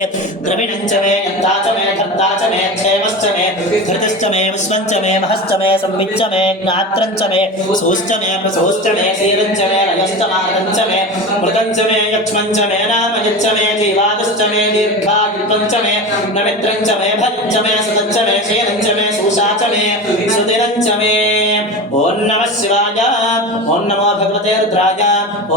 द्रविणं च मे यन्ता च मे धर्ता च मे क्षेमश्च मे, धृतिश्च मे विश्वं च मे, महश्च मे, संविच्च मे ज्ञात्रं च मे, सोश्च मे प्रसोश्च मे सीरं च मे लयश्च मार्गं च मे मृतं च मे यक्ष्मं च मे नाम यच्च मे, जीवादश्च मे दीर्घायुत्वं च मे नमित्रं च मे भलं च मे सुतं च मे शेनं च मे, सूषा च मे सुदिनं च मे। ॐ नमः शिवाय ॐ नमो भगवते रुद्राय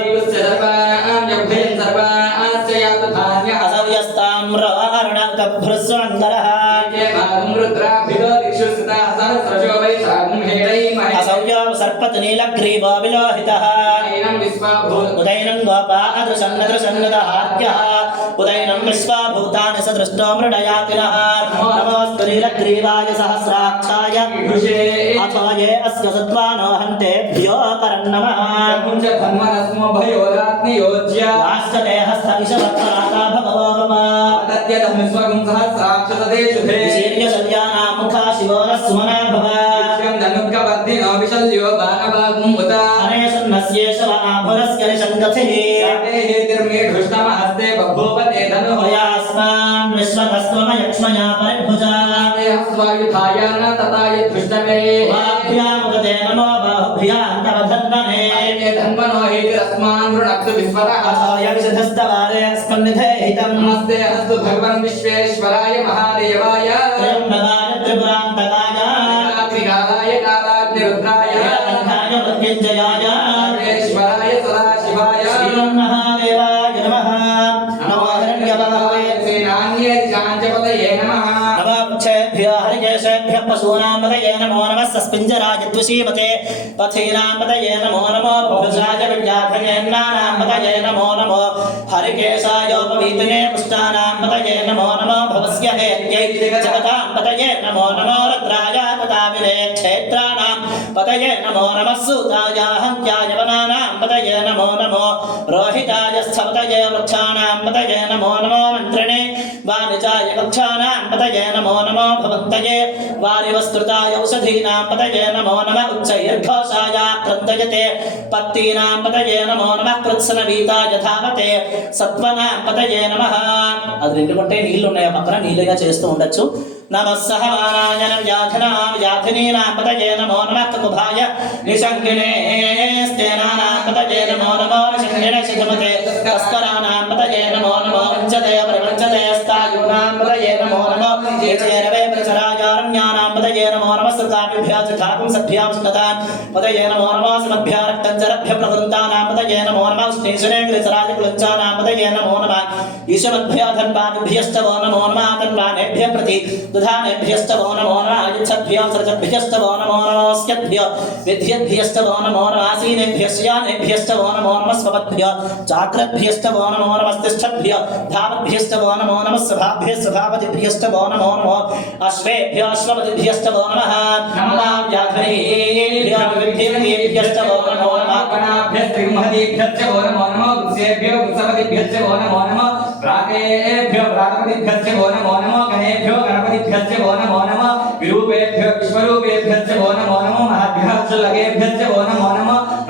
आयुस्य सर्वां जभ्यं सर्वास्य यातु धान्यः असौ यस्ताम्रवर्णकभ्रस्वन्दरः ये मागुं रुद्राभितो दिक्षु स्थिताः सहस्रशो वै सागुं हेडैमहे असौ यो सर्पतनीलग्रीवो विलोहितः एनं विश्वाभूत उदैनं गोपा अदृशं उदैनं विश्वाभूतानि सदृष्टो मृडयातिनः। नमोऽस्तु नीलग्रीवाय सहस्राक्षाय। विभुषे अस्य सत्त्वानो हन्तेभ्यो परं नमः मुञ्च धन्वनस्मो भयोदाग्नियोज्य वास्तवे हस्तविषवत्सराता भगवो मम। तद्यदहं सहस्राक्षसदे शुभे। शीर्यशल्यानां शिवो नः सुमना भव धनुर्गवर्धिनो विशल्यो बाणवागुं उत अनेशन्नस्येष वा आभुरस्य निषङ्गथिः याते हेतिर्मेढुष्टमहस्ते बभूव ते धनुः। विश्वतस्त्वमयक्ष्मया परिभुजा। स्वायुधाय न तताय धृष्टमे। वाभ्यामुदते नमो बाहुभ्यां तव धन्वनो हेतिरस्मान् वृणक्तु विस्मतः अथोय अस्मन्निधे हितम्। नमस्ते अस्तु भगवन् विश्वेश्वराय महादेवाय। त्रिपुरान्तकाय। कालाग्निरुद्राय। अनन्ताय मृत्युञ्जयाय सर्वेश्वराय सदाशिवाय श्रीमन्महादेवाय नमः। नमो हिरण्यबाहवे सेनान्ये दिशाञ्चपतये नमः। नमो वृक्षेभ्यो हरिकेशेभ्यः पशूनां पतये नमो नमः। सस्पिञ्जराय पथीनां पतये नमो नमो। बहुजाय विद्याधयेन्नानां पतये नमो। नमो हरिकेशायोपवीतने पुष्टानां पतये नमो नमो भवस्य हेत्यै जगतां पतये नमो नमो रुद्राय पताविने क्षेत्राणां पतये नमो नमः सूताय हन्त्याय वनानां पतये नमो नमो रोहिताय स्थपतये वृक्षाणां पतये नमो नमो मन्त्रिणे वाणिजाय कक्षाणां पतये नमो नमो भवन्तये वारिवस्त्रुताय औषधीनां पतये नमो नमः उच्चैर्घोषाय क्रन्दयते పత్తీనాం పతయే నమో నమః. కృత్సన వీత యథావతే. సత్వనాం పతయే నమః. అది రెండు ఎందుకంటే నీళ్ళు ఉన్నాయి పక్కన నీళ్ళుగా చేస్తూ ఉండొచ్చు. నమస్సహమానాయనం యాధనాం యాధనీనాం పతయే నమో నమః. కుభాయ నిశంకినే స్తేనానాం పతయే నమో నమో. నిశంకినే శిఖమతే తస్కరా धातुं सभ्यां स्मतान् पदये नमो नमः समभ्यारक्तञ्जरभ्य प्रवृन्तानां पदये नमो नमः स्नेशने कृतराजकुलञ्चानां पदये नमो नमः ईशमभ्य धन्वानुभ्यश्च वो नमो नमः तन्वानेभ्य प्रति दुधानेभ्यश्च वो नमो नमः युच्छभ्य सृजभ्यश्च वो नमो नमस्यभ्य विध्यभ्यश्च वो नमो नमः सीनेभ्यश्च यानेभ्यश्च वो नमो नमः स्वपद्भ्य चाक्रभ्यश्च वो नमो नमस्तिष्ठभ्य धावभ्यश्च वो नमो नमः स्वभाभ्य स्वभावदिभ्यश्च वो नमो नमः। व्याघ्रेभ्यो विद्येभ्यश्च वो नमो नमः गणाभ्यस्त्रिमहदीभ्यश्च वो नमो नमो वृक्षेभ्यो वृषपतिभ्यश्च वो नमो नमः प्राकेभ्यो प्राकपतिभ्यश्च वो नमो नमो गणेभ्यो गणपतिभ्यश्च वो नमो विरूपेभ्यो विश्वरूपेभ्यश्च वो नमो नमो महद्भ्यश्च लगेभ्यश्च वो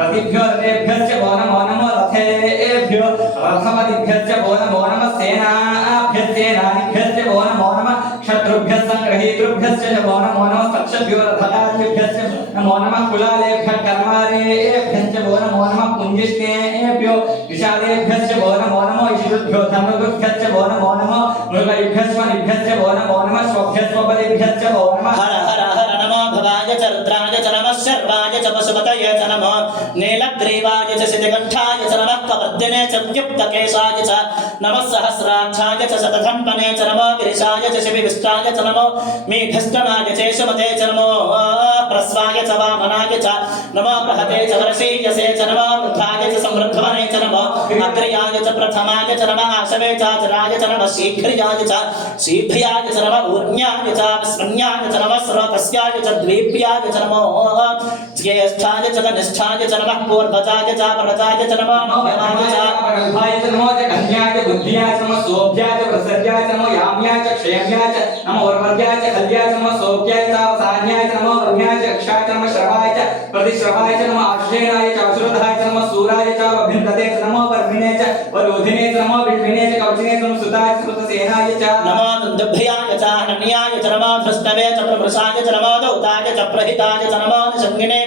रतिभ्यो रथेभ्यश्च वो नमो नमो रथेभ्यो रथपतिभ्यश्च वो नमो नमः सेनाभ्यश्च सेनानिभ्यश्च वो नमो नमः। शत्रुभ्यः सङ्ग्रहीतृभ्यश्च वो नमो नमः। सक्षभ्यो रथकार्यभ्यश्च नमो नमः। कुलालेभ्यः कर्मारेभ्यश्च वो नमो नमः। पुञ्जिष्णेभ्यो विशालेभ्यश्च वो नमो नमो। ईश्वरुभ्यो धनुर्भ्यश्च वो नमो नमः। मृगैभ्यस्वनिभ्यश्च वो नमो नमः। स्वभ्यस्वबलिभ्यश्च वो नमः। हर हर हर नमो। भवाय च रुद्राय च नमः। शर्वाय च पशुपतये च नमो। नीलग्रीवाय च शितिकण्ठाय च नमः। कपर्दिने च व्युक्तकेशाय च। नमः सहस्राक्षाय च शतधम्पने च नमो गिरिशाय च शिविविष्टाय च नमो मीढस्तमाय चेशमते च नमो। प्रस्वाय च वामनाय च नमो बृहते च वर्षीयसे च नमो वृद्धाय च समृद्धवने च नमो अग्रयाय च प्रथमाय च नमः आशवे च अजराय च नमः शीघ्रयाय च शीघ्रयाय च नमः ऊर्ण्याय च विस्मन्याय च नमः स्रोतस्याय च द्वीप्याय च नमो ज्येष्ठाय च कनिष्ठाय च नमः पूर्वजाय च प्रजाय च नमो मध्यमाय च भाय च नमो कन्याय च बुद्धियाय च नमो सोभ्याय च प्रसर्याय च नमो याम्याय च क्षेम्याय च नमो वर्वर्याय च खल्याय च नमो सोभ्याय च अवसान्याय च नमो वर्ण्याय च रक्षाय श्रवाय च, प्रतिश्रवाय च, नमो आश्रयाय च अवश्रुधाय च, नमो सूराय च अभिन्दते च, नमो वर्धिने च, वरोधिने च, नमो विष्णुने च, कवचिने च नमो सुताय च, सुतसेनाय च। नमो दुन्दुभ्याय च हनन्याय च, नमो धृष्णवे च, प्रभृशाय च, नमो दौताय च, प्रहिताय च, नमो निषङ्गिने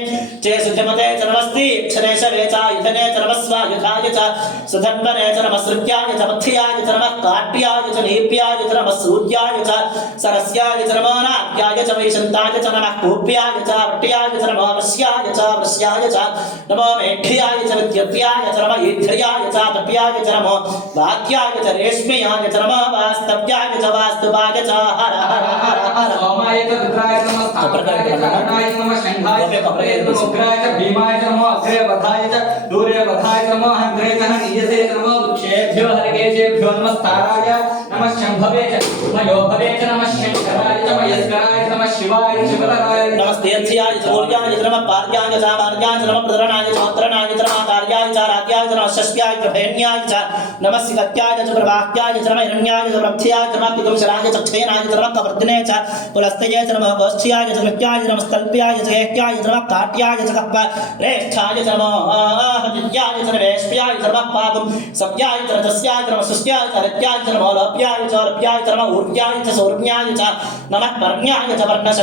चे सुधिमते च, नमस्ति। क्षरेशवे च, युधने च नमः स्वायुधाय च, सुधन्वने च नमः सृत्याय च पथ्याय च, नमः काट्याय च, नीप्याय च, नमः सूर्याय च, सरस्याय च, नमो नाट्याय च, वैशन्ताय च, नमः कूप्याय च वट्याय च नमो वस्याय च वृस्याय च नमो मेढ्याय च विद्युत्याय च नमः ईध्र्याय च तप्याय च नमो वाक्याय च रेश्म्याय च नमो वास्तव्याय च वास्तुवाय च हर हर हर हर सोमाय च रुद्राय च नमः स्थापकाय च कर्णाय च नमः शङ्खाय च कपरे च नमः उग्राय च भीमाय च नमः अग्रे वधाय च दूरे वधाय च नमः हन्त्रे च हनीयसे च नमः वृक्षेभ्यो हरिकेशेभ्यो नमः ताराय नमः शम्भवे च मयोभवे च नमः शिवाय शिवतराय च नमस्तेऽर्थ्याय च नमः पार्याय च मार्गाय च नमः प्रदरणाय च मन्त्रणाय च नमः कार्याय च रात्याय च नमः शस्याय च भैन्याय च नमः सिकत्याय च प्रवाह्याय च नमः हिरण्याय च प्रभ्याय च नमः पितुंशराय च क्षयनाय च नमः कवर्धिने च पुलस्तये च नमः गोष्ठ्याय च नृत्याय च नमः स्तल्प्याय च हेह्याय च नमः काट्याय च कप्प रेष्ठाय च नमः हदित्याय च नवेश्याय च नमः पादुं सव्याय च रजस्याय च नमः सुस्याय च हरित्याय च नमः लोप्याय च रप्याय च नमः ऊर्व्याय च सौर्म्याय च नमः पर्ण्याय च वर्णशक्याय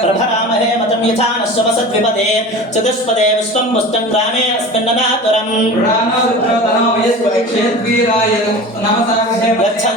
प्रभरामहे मतं यथा नश्वसद्विपदे चतुष्पदे विश्वं मुष्टं ग्रामे अस्मिन्ननातुरम् पुराणो रुद्रो तनो वयस्पति क्षेत्रीराय नमसामहे यच्छं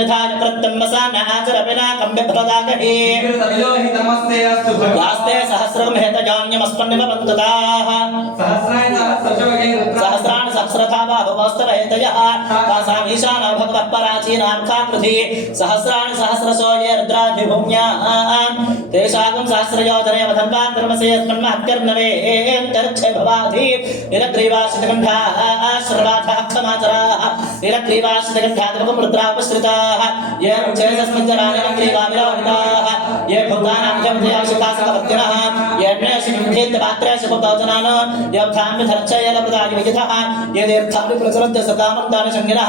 నిధాయ ప్రత్యమ్మసా నాచరపినా కంబెద్భదాకహే తమస్తే అస్తు వాస్తే సహస్రం హేతజాన్యమస్పన్నిమ పంతుతాః సహస్రాయ సహస్రా तासाम् ईशानो भगवः पराचीनां काकृति सहस्राणि सहस्रशो ये रुद्राधिभूम्याम् तेषागं सहस्रयोजने वधन्वान्तर्मसे यस्मन्महत्यर्नवेऽन्तरिक्षे भवाधि निलग्रीवाश्रितगन्धाः श्रवाथः क्षमाचराः निलग्रीवाश्रितगन्धादिवकं रुद्रापश्रिताः ये मुचेतस्मञ्जरानिलग्रीवाविलोहिताः ये भूतानां సంభేద్య పాత్ర శుభోదనాన యథామి ధర్చయన ప్రదాయ విజిత యదేర్థామి ప్రసరంత సకామం దాన సంగిన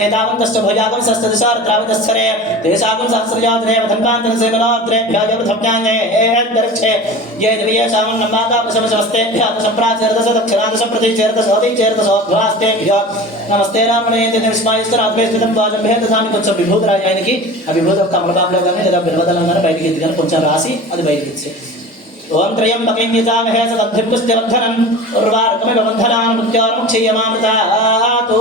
యథావంతశ్చ భోజాగం సస్తదిశారత్రావతస్థరే తేషాగం సహస్రజాతరే ధన్వాంతర సేవనాత్రే భ్యాజవ ధప్యానే దర్శే ఏ దివ్యేషామం నమ్మాతా ప్రశమ సమస్తేభ్య సంప్రాచేరదశ దక్షిణాదశ ప్రతిచేరత సోది చేరత సోద్భ్రాస్తేభ్య నమస్తే రామణయంతి నిర్స్మాయిస్తు ఆత్మేశ్వరం వాజంభే దాన్ని కొంచెం విభూతి రాయడానికి ఆ విభూతి ఒక కమలబాబులో కానీ లేదా బిల్వదలో కానీ బయటికి కొంచెం రాసి అది బయటికి ఇచ్చే ఓం త్రయంబకిం యజామహే సద్భిర్పుష్టివర్ధనం ఉర్వారుకమివ బంధనాన్ మృత్యోర్ముక్షీయమామృతాతో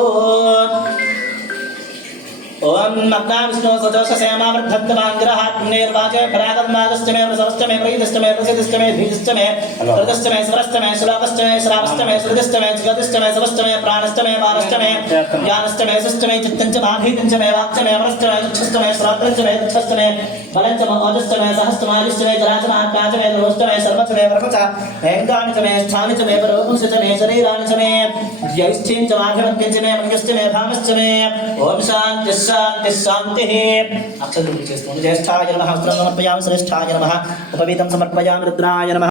ओम मग्नाम विष्णु सदोष सेमा वृद्धत्व मांग्रहात् निर्वाचे भरागत मागस्त में प्रसवस्त में प्रयुदस्त में प्रसिदस्त में धीजस्त में प्रदस्त में स्वरस्त में श्रावस्त में श्रावस्त में श्रुदस्त में जगदस्त में सबस्त में प्राणस्त में बारस्त में ज्ञानस्त में सस्त में चित्तंच माभीतंच में वाक्च में अमरस्त में दुच्छस्त में श्रात्रंच में दुच्छस्त में फलंच में औजस्त में सहस्त में आदिष्ट में जराच में में दोष्ट में सर्वच में वर्मच एंगान च में स्थान च में परोपुंस च में शरीरान च में यैष्ठिं च माघवत्यं च में मंगस्त में भामश्च में। ओम शांति శాంతి శాంతి అక్షరం చేస్తుంది జ్యేష్ఠాయ నమ హస్త్రం సమర్పయామి శ్రేష్ఠాయ నమ ఉపవీతం సమర్పయామి రుద్రాయ నమ